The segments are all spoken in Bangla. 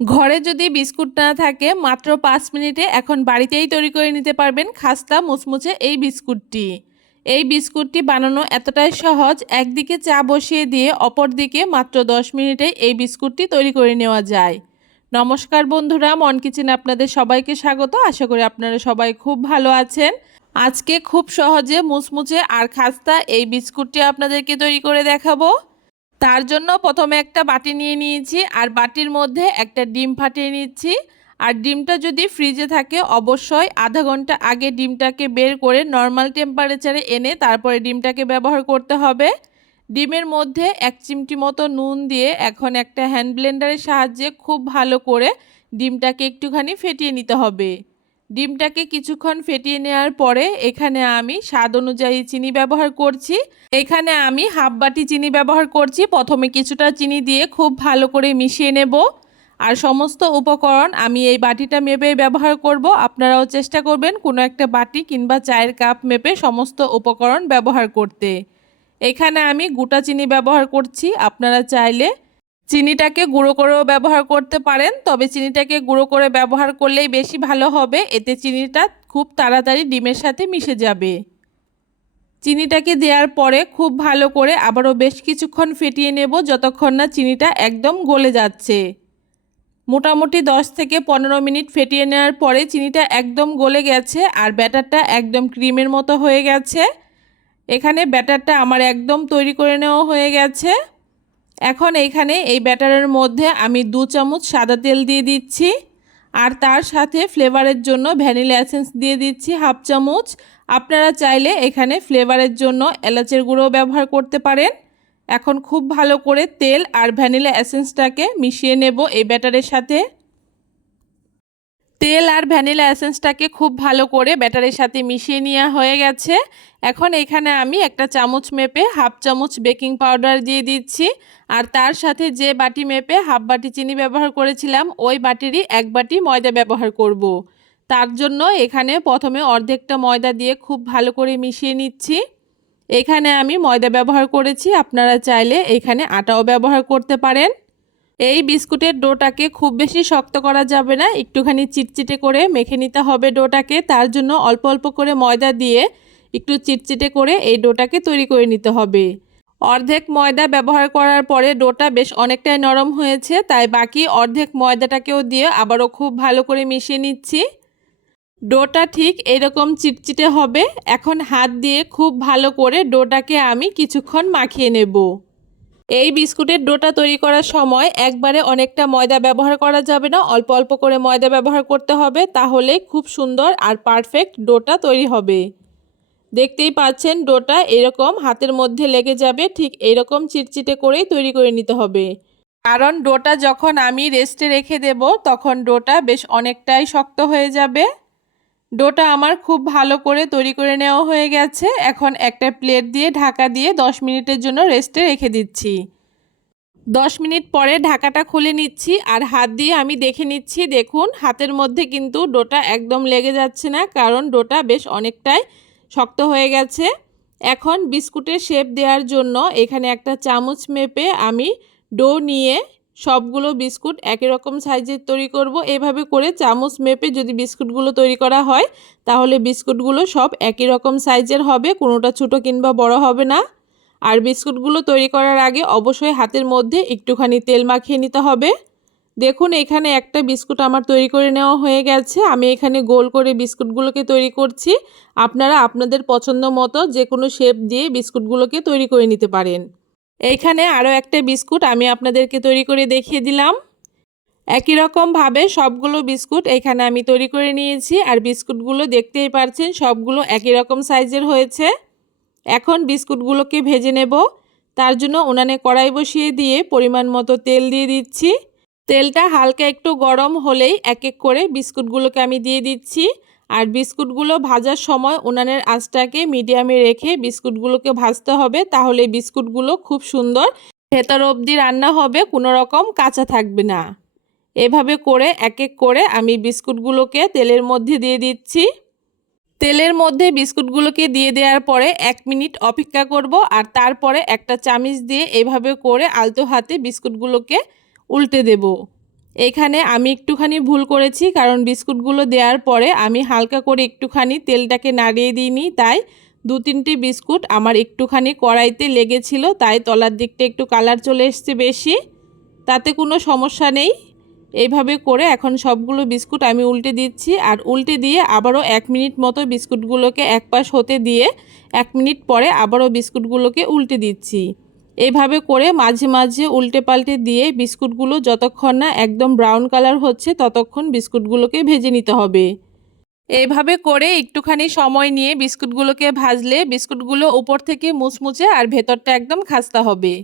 ঘরে যদি বিস্কুট না থাকে, মাত্র পাঁচ মিনিটে এখন বাড়িতেই তৈরি করে নিতে পারবেন খাস্তা মুচমুচে এই বিস্কুটটি। এই বিস্কুটটি বানানো এতটাই সহজ, একদিকে চা বসিয়ে দিয়ে অপর দিকে মাত্র দশ মিনিটে এই বিস্কুটটি তৈরি করে নেওয়া যায়। নমস্কার বন্ধুরা, মন কিচেনে আপনাদের সবাইকে স্বাগত। আশা করি আপনারা সবাই খুব ভালো আছেন। আজকে খুব সহজে মুচমুচে আর খাস্তা এই বিস্কুটটি আপনাদেরকে তৈরি করে দেখাবো। তার জন্য প্রথমে একটা বাটি নিয়ে নিয়েছি আর বাটির মধ্যে একটা ডিম ফাটিয়ে নিচ্ছি। আর ডিমটা যদি ফ্রিজে থাকে অবশ্যই আধা ঘণ্টা আগে ডিমটাকে বের করে নর্মাল টেম্পারেচারে এনে তারপরে ডিমটাকে ব্যবহার করতে হবে। ডিমের মধ্যে এক চিমটি মতো নুন দিয়ে এখন একটা হ্যান্ড ব্লেন্ডারের সাহায্যে খুব ভালো করে ডিমটাকে একটুখানি ফেটিয়ে নিতে হবে। ডিমটাকে কিছুক্ষণ ফেটিয়ে নেওয়ার পরে এখানে আমি স্বাদ অনুযায়ী চিনি ব্যবহার করছি। এখানে আমি হাফ বাটি চিনি ব্যবহার করছি। প্রথমে কিছুটা চিনি দিয়ে খুব ভালো করে মিশিয়ে নেব। আর সমস্ত উপকরণ আমি এই বাটিটা মেপে ব্যবহার করব। আপনারাও চেষ্টা করবেন কোনো একটা বাটি কিংবা চায়ের কাপ মেপে সমস্ত উপকরণ ব্যবহার করতে। এখানে আমি গোটা চিনি ব্যবহার করছি। আপনারা চাইলে চিনিটাকে গুঁড়ো করেও ব্যবহার করতে পারেন, তবে চিনিটাকে গুঁড়ো করে ব্যবহার করলেই বেশি ভালো হবে। এতে চিনিটা খুব তাড়াতাড়ি ডিমের সাথে মিশে যাবে। চিনিটাকে দেওয়ার পরে খুব ভালো করে আবারও বেশ কিছুক্ষণ ফেটিয়ে নেব, যতক্ষণ না চিনিটা একদম গলে যাচ্ছে। মোটামুটি 10 থেকে পনেরো মিনিট ফেটিয়ে নেওয়ার পরে চিনিটা একদম গলে গেছে আর ব্যাটারটা একদম ক্রিমের মতো হয়ে গেছে। এখানে ব্যাটারটা আমার একদম তৈরি করে নেওয়া হয়ে গেছে। এখন এইখানে এই ব্যাটারের মধ্যে আমি দু চামচ সাদা তেল দিয়ে দিচ্ছি। আর তার সাথে ফ্লেভারের জন্য ভ্যানিলা এসেন্স দিয়ে দিচ্ছি হাফ চামচ। আপনারা চাইলে এখানে ফ্লেভারের জন্য এলাচের গুঁড়ো ব্যবহার করতে পারেন। এখন খুব ভালো করে তেল আর ভ্যানিলা এসেন্সটাকে মিশিয়ে নেব এই ব্যাটারের সাথে। তেল আর ভ্যানিলা এসেন্সটাকে খুব ভালো করে ব্যাটারের সাথে মিশিয়ে নেওয়া হয়ে গেছে। এখন এখানে আমি একটা চামচ মেপে হাফ চামচ বেকিং পাউডার দিয়ে দিচ্ছি। আর তার সাথে যে বাটি মেপে হাফ বাটি চিনি ব্যবহার করেছিলাম, ওই বাটিরই এক বাটি ময়দা ব্যবহার করব। তার জন্য এখানে প্রথমে অর্ধেকটা ময়দা দিয়ে খুব ভালো করে মিশিয়ে নিচ্ছি। এখানে আমি ময়দা ব্যবহার করেছি, আপনারা চাইলে এখানে আটাও ব্যবহার করতে পারেন। এই বিস্কুটের ডোটাকে খুব বেশি শক্ত করা যাবে না, একটুখানি চিটচিটে করে মেখে নিতে হবে ডোটাকে, তার জন্য অল্প অল্প করে ময়দা দিয়ে একটু চিটচিটে করে এই ডোটাকে তৈরি করে নিতে হবে। অর্ধেক ময়দা ব্যবহার করার পরে ডোটা বেশ অনেকটাই নরম হয়েছে, তাই বাকি অর্ধেক ময়দাটাকেও দিয়ে আবারও খুব ভালো করে মিশিয়ে নিচ্ছি। ডোটা ঠিক এরকম চিটচিটে হবে, এখন হাত দিয়ে খুব ভালো করে ডোটাকে আমি কিছুক্ষণ মাখিয়ে নেব। এই বিস্কুটের ডোটা তৈরি করার সময় একবারে অনেকটা ময়দা ব্যবহার করা যাবে না, অল্প অল্প করে ময়দা ব্যবহার করতে হবে, তাহলে খুব সুন্দর আর পারফেক্ট ডোটা তৈরি হবে। দেখতেই পাচ্ছেন, ডোটা এরকম হাতের মধ্যে লেগে যাবে, ঠিক এরকম চিটচিটে করেই তৈরি করে নিতে হবে। কারণ ডোটা যখন আমি রেস্টে রেখে দেব, তখন ডোটা বেশ অনেকটাই শক্ত হয়ে যাবে। ডোটা আমার খুব ভালো করে তৈরি করে নেওয়া হয়ে গেছে। এখন একটা প্লেট দিয়ে ঢাকা দিয়ে 10 মিনিটের জন্য রেস্টে রেখে দিচ্ছি। 10 মিনিট পরে ঢাকাটা খুলে নিচ্ছি আর হাত দিয়ে আমি দেখে নিচ্ছি, দেখুন, হাতের মধ্যে কিন্তু ডোটা একদম লেগে যাচ্ছে না, কারণ ডোটা বেশ অনেকটাই শক্ত হয়ে গেছে। এখন বিস্কুটের শেপ দেওয়ার জন্য এখানে একটা চামচ মেপে আমি ডো নিয়ে সবগুলো বিস্কুট একই রকম সাইজের তৈরি করব। এভাবে করে চামচ মেপে যদি বিস্কুটগুলো তৈরি করা হয়, তাহলে বিস্কুটগুলো সব একই রকম সাইজের হবে, কোনোটা ছোটো কিংবা বড় হবে না। আর বিস্কুটগুলো তৈরি করার আগে অবশ্যই হাতের মধ্যে একটুখানি তেল মাখিয়ে নিতে হবে। দেখুন, এখানে একটা বিস্কুট আমার তৈরি করে নেওয়া হয়ে গেছে। আমি এখানে গোল করে বিস্কুটগুলোকে তৈরি করছি। আপনারা আপনাদের পছন্দ মতো যে কোনো শেপ দিয়ে বিস্কুটগুলোকে তৈরি করে নিতে পারেন। এইখানে আরও একটা বিস্কুট আমি আপনাদেরকে তৈরি করে দেখিয়ে দিলাম। একই রকমভাবে সবগুলো বিস্কুট এখানে আমি তৈরি করে নিয়েছি আর বিস্কুটগুলো দেখতেই পারছেন সবগুলো একই রকম সাইজের হয়েছে। এখন বিস্কুটগুলোকে ভেজে নেব। তার জন্য উনানে কড়াই বসিয়ে দিয়ে পরিমাণ মতো তেল দিয়ে দিচ্ছি। তেলটা হালকা একটু গরম হলেই এক এক করে বিস্কুটগুলোকে আমি দিয়ে দিচ্ছি। আর বিস্কুটগুলো ভাজার সময় উনানের আঁচটাকে মিডিয়ামে রেখে বিস্কুটগুলোকে ভাজতে হবে, তাহলে বিস্কুটগুলো খুব সুন্দর ভেতর অবধি রান্না হবে, কোনো রকম কাঁচা থাকবে না। এভাবে করে এক এক করে আমি বিস্কুটগুলোকে তেলের মধ্যে দিয়ে দিচ্ছি। তেলের মধ্যে বিস্কুটগুলোকে দিয়ে দেওয়ার পরে এক মিনিট অপেক্ষা করব, আর তারপরে একটা চামিচ দিয়ে এভাবে করে আলতো হাতে বিস্কুটগুলোকে উল্টে দেব। এখানে আমি একটুখানি ভুল করেছি, কারণ বিস্কুটগুলো দেওয়ার পরে আমি হালকা করে একটুখানি তেলটাকে নাড়িয়ে দিইনি, তাই দু তিনটি বিস্কুট আমার একটুখানি কড়াইতে লেগেছিল, তাই তলার দিকটা একটু কালার চলে এসছে বেশি। তাতে কোনো সমস্যা নেই। এইভাবে করে এখন সবগুলো বিস্কুট আমি উল্টে দিচ্ছি, আর উল্টে দিয়ে আবারও এক মিনিট মতো বিস্কুটগুলোকে এক পাশ হতে দিয়ে এক মিনিট পরে আবারও বিস্কুটগুলোকে উল্টে দিচ্ছি। এইভাবে করে মাঝে মাঝে উল্টে পাল্টে দিয়ে বিস্কুটগুলো যতক্ষণ না একদম ব্রাউন কালার হচ্ছে ততক্ষণ বিস্কুটগুলোকে ভেজে নিতে হবে। এইভাবে করে একটুখানি সময় নিয়ে বিস্কুটগুলোকে ভাজলে বিস্কুটগুলো উপর থেকে মুচমুচে আর ভেতরটা একদম খাস্তা হবে।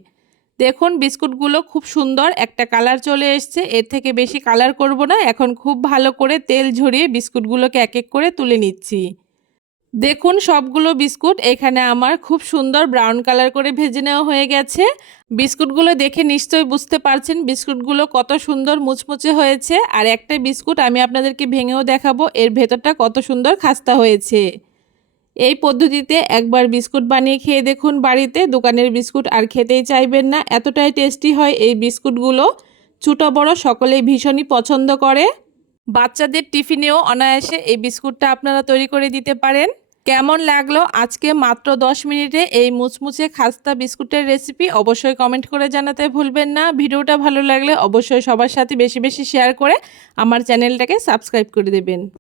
দেখুন, বিস্কুটগুলো খুব সুন্দর একটা কালার চলে এসছে। এর থেকে বেশি কালার করব না। এখন খুব ভালো করে তেল ঝরিয়ে বিস্কুটগুলোকে এক এক করে তুলে নিচ্ছি। দেখুন সবগুলো বিস্কুট, এখানে আমার খুব সুন্দর ব্রাউন কালার করে ভেজে নেওয়া হয়ে গেছে। বিস্কুটগুলো দেখে নিশ্চয়ই বুঝতে পারছেন বিস্কুটগুলো কত সুন্দর মুচমুচে হয়েছে। আর একটা বিস্কুট আমি আপনাদেরকে ভেঙেও দেখাবো, এর ভেতরটা কত সুন্দর খাস্তা হয়েছে। এই পদ্ধতিতে একবার বিস্কুট বানিয়ে খেয়ে দেখুন বাড়িতে, দোকানের বিস্কুট আর খেতেই চাইবেন না, এতটাই টেস্টি হয় এই বিস্কুটগুলো। ছোটো, বড়, সকলেই ভীষণই পছন্দ করে। বাচ্চাদের টিফিনেও অনায়াসে এই বিস্কুটটা আপনারা তৈরি করে দিতে পারেন। কেমন লাগল আজকে মাত্র 10 মিনিটে এই মুচমুচে খাস্তা বিস্কুটের রেসিপি অবশ্যই কমেন্ট করে জানাতে ভুলবেন না। ভিডিওটা ভালো লাগলে অবশ্যই সবার সাথে বেশি বেশি শেয়ার করে আমার চ্যানেলটাকে সাবস্ক্রাইব করে দেবেন।